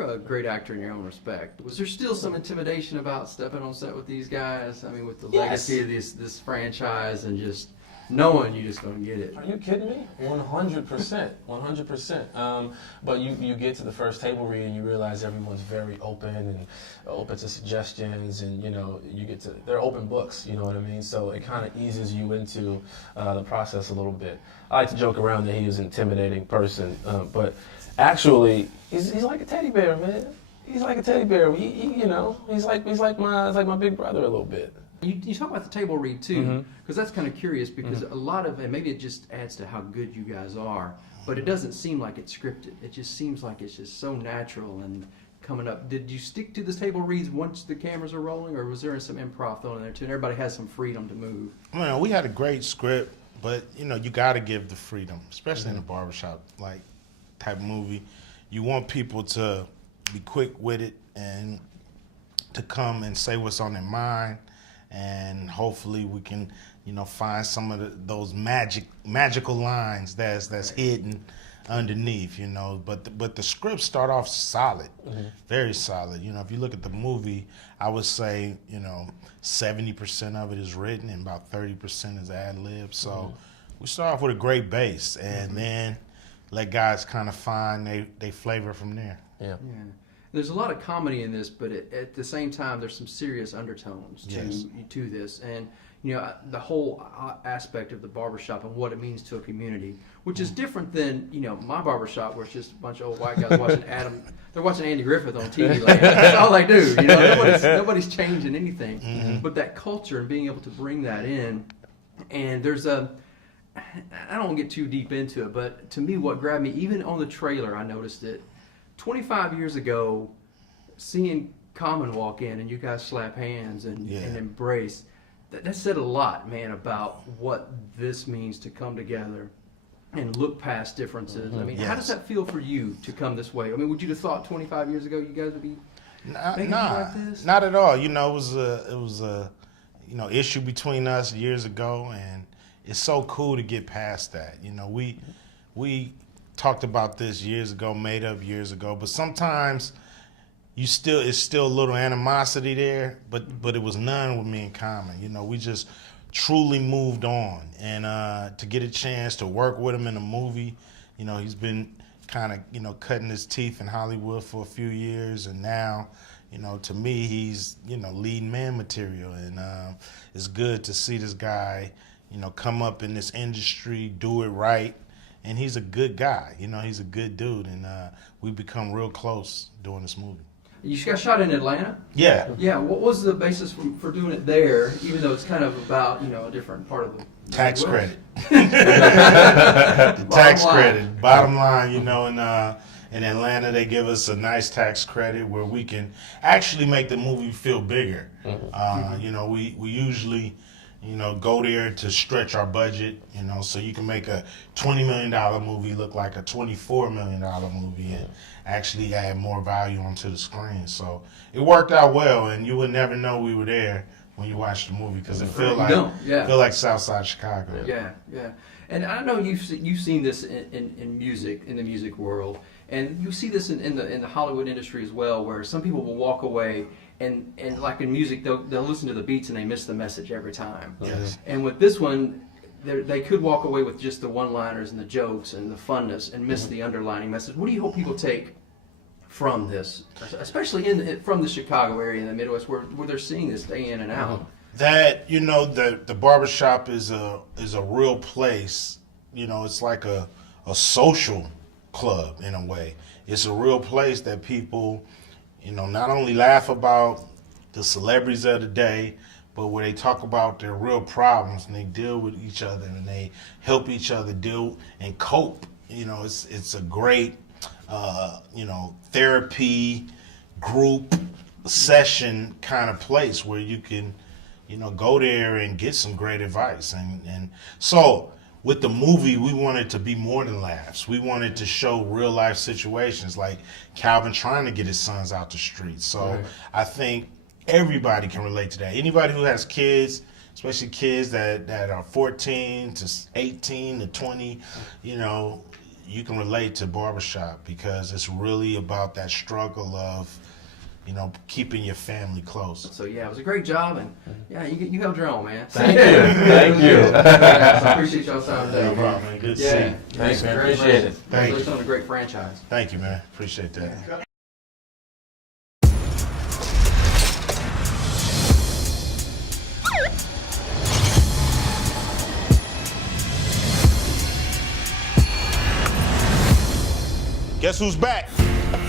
you're a great actor in your own respect. Was there still some intimidation about stepping on set with these guys? I mean, with the legacy of this franchise and just knowing you're just going to get it. Are you kidding me? 100%, 100%. But you get to the first table read and you realize everyone's very open and open to suggestions, and they're open books. You know what I mean? So it kind of eases you into the process a little bit. I like to joke around that he was an intimidating person, but actually he's like a teddy bear, man. He's like a teddy bear. He's like my big brother a little bit. You talk about the table read too, because that's kind of curious, because a lot of, and maybe it just adds to how good you guys are, but it doesn't seem like it's scripted. It just seems like it's just so natural and coming up. Did you stick to the table reads once the cameras are rolling, or was there some improv thrown in there too, and everybody has some freedom to move? Man, we had a great script, but you got to give the freedom, especially in a barbershop like type of movie. You want people to be quick with it and to come and say what's on their mind. And hopefully we can, find some of those magical lines that's hidden underneath, But the scripts start off solid, very solid. If you look at the movie, I would say, 70% of it is written and about 30% is ad-lib. So we start off with a great base, and then let guys kind of find they flavor from there. Yeah. There's a lot of comedy in this, but at the same time, there's some serious undertones to this. And, the whole aspect of the barbershop and what it means to a community, which is different than, my barbershop, where it's just a bunch of old white guys watching they're watching Andy Griffith on TV. Like, that's all they do. Nobody's changing anything. But that culture and being able to bring that in, and there's I don't want to get too deep into it, but to me, what grabbed me, even on the trailer, I noticed it. 25 years ago, seeing Common walk in and you guys slap hands and embrace, that said a lot, man, about what this means to come together and look past differences. I mean, how does that feel for you to come this way? I mean, would you have thought 25 years ago you guys would be making like this? Not at all. It was a issue between us years ago, and it's so cool to get past that. We talked about this years ago, made up years ago, but sometimes it's still a little animosity there, but it was none with me and Common. We just truly moved on, and to get a chance to work with him in a movie, he's been kind of cutting his teeth in Hollywood for a few years, and now to me he's leading man material, and it's good to see this guy come up in this industry, do it right. And he's a good guy, he's a good dude, and we become real close doing this movie. You guys shot in Atlanta? Yeah. Yeah, what was the basis for doing it there, even though it's kind of about, a different part of the tax credit. The tax credit. Bottom line, in Atlanta, they give us a nice tax credit where we can actually make the movie feel bigger. We usually go there to stretch our budget, so you can make a $20 million movie look like a $24 million movie and actually add more value onto the screen. So it worked out well, and you would never know we were there when you watch the movie, because it feel like Southside Chicago. Yeah. And I know you've seen this in music, in the music world, and you see this in the Hollywood industry as well, where some people will walk away and like in music, they'll listen to the beats and they miss the message every time. Yes. And with this one, they could walk away with just the one-liners and the jokes and the funness and miss the underlining message. What do you hope people take from this, especially from the Chicago area and the Midwest, where they're seeing this day in and out? That the barbershop is a real place. It's like a social club in a way. It's a real place that people not only laugh about the celebrities of the day, but where they talk about their real problems and they deal with each other and they help each other deal and cope. It's a great therapy group session kind of place where you can go there and get some great advice. And so with the movie, we wanted to be more than laughs. We wanted to show real life situations, like Calvin trying to get his sons out the streets. So I think everybody can relate to that. Anybody who has kids, especially kids that are 14 to 18 to 20, you can relate to Barbershop because it's really about that struggle of, you know, keeping your family close. So yeah, it was a great job, and yeah, you held your own, man. Thank you. Thank you. I appreciate y'all's time today. No problem, man. Good to see Yeah, you. Thanks, man. Great Appreciate it. Thank you. Congratulations on a great franchise. Thank you, man. Appreciate that. Guess who's back?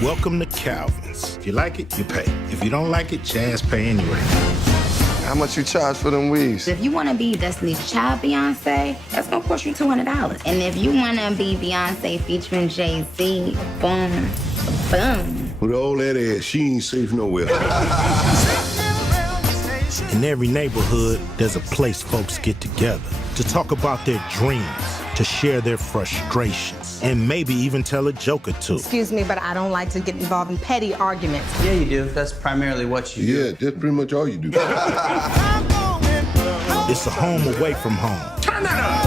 Welcome to Calvin's. If you like it, you pay. If you don't like it, Jazz pay anyway. How much you charge for them weaves? If you want to be Destiny's Child Beyonce, that's going to cost you $200. And if you want to be Beyonce featuring Jay-Z, boom, boom. With all that ass, she ain't safe nowhere. In every neighborhood, there's a place folks get together to talk about their dreams, to share their frustrations, and maybe even tell a joke or two. Excuse me, but I don't like to get involved in petty arguments. Yeah, you do. That's primarily what you do. Yeah, that's pretty much all you do. It's a home away from home. Turn that up!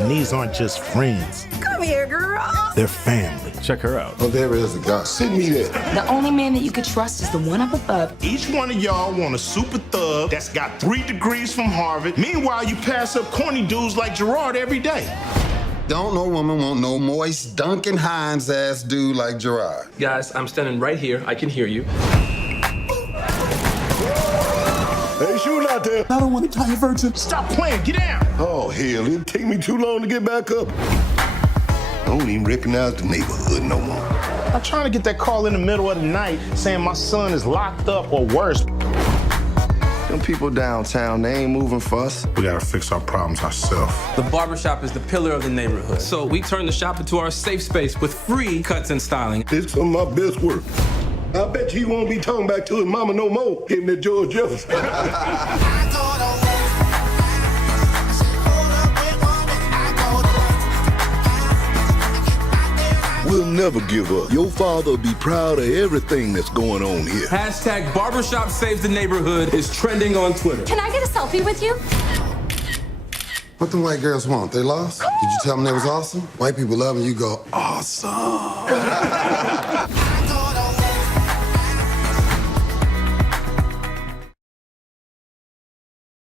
And these aren't just friends. Come here, girl. They're family. Check her out. Oh, there is a guy. Send me that. The only man that you could trust is the one up above. Each one of y'all want a super thug that's got 3 degrees from Harvard. Meanwhile, you pass up corny dudes like Gerard every day. Don't no woman want no moist Duncan Hines ass dude like Gerard. Guys, I'm standing right here. I can hear you. Hey, shooting out there. I don't want to tie your virgin. Stop playing, get down! Oh, hell, it'll take me too long to get back up. I don't even recognize the neighborhood no more. I'm trying to get that call in the middle of the night saying my son is locked up or worse. Them people downtown, they ain't moving for us. We gotta fix our problems ourselves. The barbershop is the pillar of the neighborhood. So we turn the shop into our safe space with free cuts and styling. It's some of my best work. I bet you he won't be talking back to his mama no more, getting that George Jefferson. We'll never give up. Your father will be proud of everything that's going on here. Hashtag barbershop saves the neighborhood is trending on Twitter. Can I get a selfie with you? What them white girls want? They lost? Did you tell them they was awesome? White people love when you go, awesome.